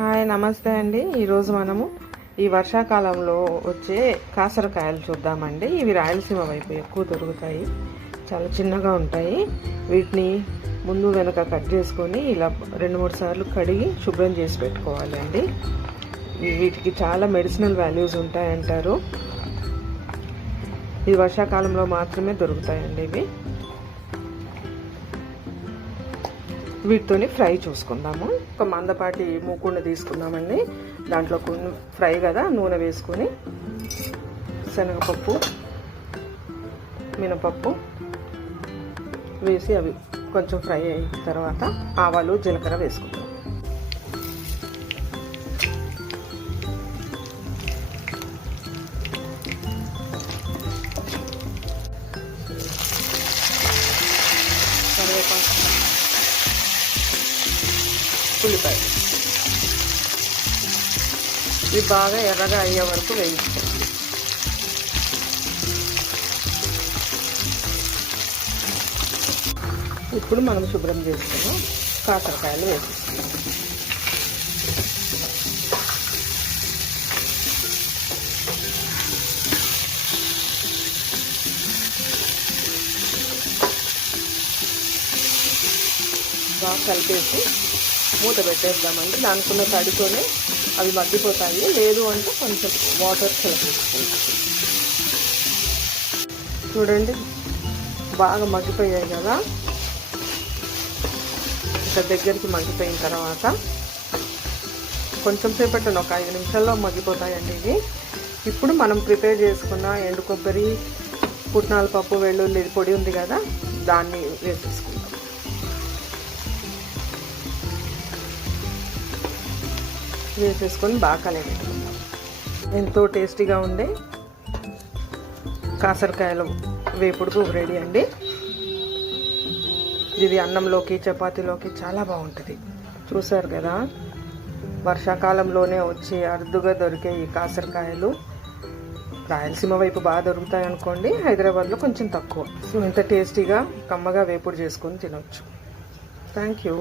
Hi నమస్తే అండి. ఈరోజు మనము ఈ వర్షాకాలంలో వచ్చే కాసరకాయలు చూద్దామండి. ఇవి రాయలసీమ వైపు ఎక్కువ దొరుకుతాయి. చాలా చిన్నగా ఉంటాయి. వీటిని ముందు వెనక కట్ చేసుకొని ఇలా 2-3 సార్లు కడిగి శుభ్రం చేసి పెట్టుకోవాలి అండి. వీటికి చాలా మెడిసినల్ వాల్యూస్ ఉంటాయంటారు. ఇది వర్షాకాలంలో మాత్రమే దొరుకుతాయండి. వీటితోని ఫ్రై చూసుకుందాము. ఒక మందపాటి మూకుండ తీసుకుందామండి. దాంట్లో కొన్ని ఫ్రై కదా, నూనె వేసుకొని శనగపప్పు, మినపప్పు వేసి అవి కొంచెం ఫ్రై అయిన తర్వాత ఆవాలు, జీలకర్ర వేసుకుందాం. కరివేపాకు, ఉల్లిపాయ ఇవి బాగా ఎర్రగా అయ్యే వరకు వేయించుకోవాలి. ఇప్పుడు మనం శుభ్రం చేసుకున్న కాకరకాయలు వేసేస్తున్నాం. బాగా కలిపేసి మూత పెట్టేద్దామండి. దానికున్న తడితోనే అవి మగ్గిపోతాయి. లేదు అంటే కొంచెం వాటర్ కలిపేసుకోండి. చూడండి బాగా మగ్గిపోయాయి కదా. ఇంకా దగ్గరికి మగ్గిపోయిన తర్వాత కొంచెం సేపట్లో ఒక 5 నిమిషాల్లో మగ్గిపోతాయండి ఇవి. ఇప్పుడు మనం ప్రిపేర్ చేసుకున్న ఎండు కొబ్బరి, పుట్నాల పప్పు, వెల్లుల్లి పొడి ఉంది కదా, దాన్ని వేసేసుకుందాం. వేసేసుకొని బాగా కలిపెట్టుకుందాం. ఎంతో టేస్టీగా ఉండే కాసరకాయలు వేపుడు రెడీ అండి. ఇది అన్నంలోకి, చపాతీలోకి చాలా బాగుంటుంది. చూసారు కదా, వర్షాకాలంలోనే వచ్చి అరుదుగా దొరికే ఈ కాసరకాయలు రాయలసీమ వైపు బాగా దొరుకుతాయి అనుకోండి. హైదరాబాద్లో కొంచెం తక్కువ. సో ఇంత టేస్టీగా కమ్మగా వేపుడు చేసుకొని తినవచ్చు. Thank you.